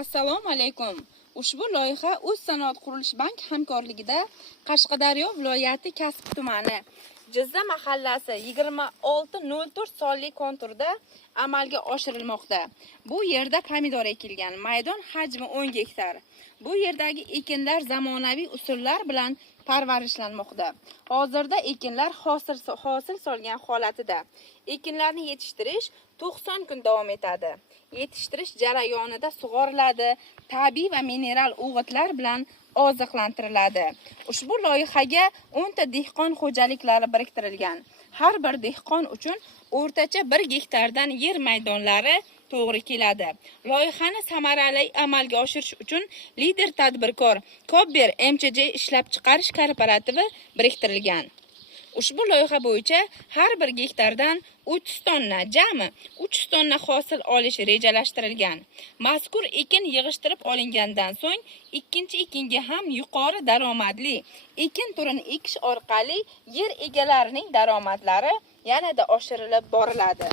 Assalomu alaykum. Ushbu loyiha O'zsanoat qurilish bank hamkorligida Qashqadaryo viloyati Kasb tumani Jizza mahallasi 2604 sonli konturda amalga oshirilmoqda. Bu yerda pomidor ekilgan. Maydon hajmi 10 gektar. Bu yerdagi ekinlar zamonaviy usullar bilan parvarishlanmoqda. Hozirda ekinlar hosil solgan holatida. Ekinlarni yetishtirish 90 kun davom etadi. Yetishtirish jarayonida sug'oriladi, tabiiy va mineral o'g'itlar bilan oziqlantiriladi. Ushbu loyihaga 10 ta dehqon xo'jaliklari biriktirilgan. Har bir dehqon uchun o'rtacha 1 gektardan yer maydonlari to'g'ri keladi. Loyihani samarali amalga oshirish uchun lider tadbirkor Kobber MCJ ishlab chiqarish kooperativi biriktirilgan. Ushbu loyiha bo'yicha har bir gektardan 30 tonna, jami 300 tonna hosil olish rejalashtirilgan. Mazkur ekin yig'ishtirib olingandan so'ng ikkinchi ekinga ham yuqori daromadli ekin turini ekish orqali yer egalarining daromadlari yanada oshirilib boriladi.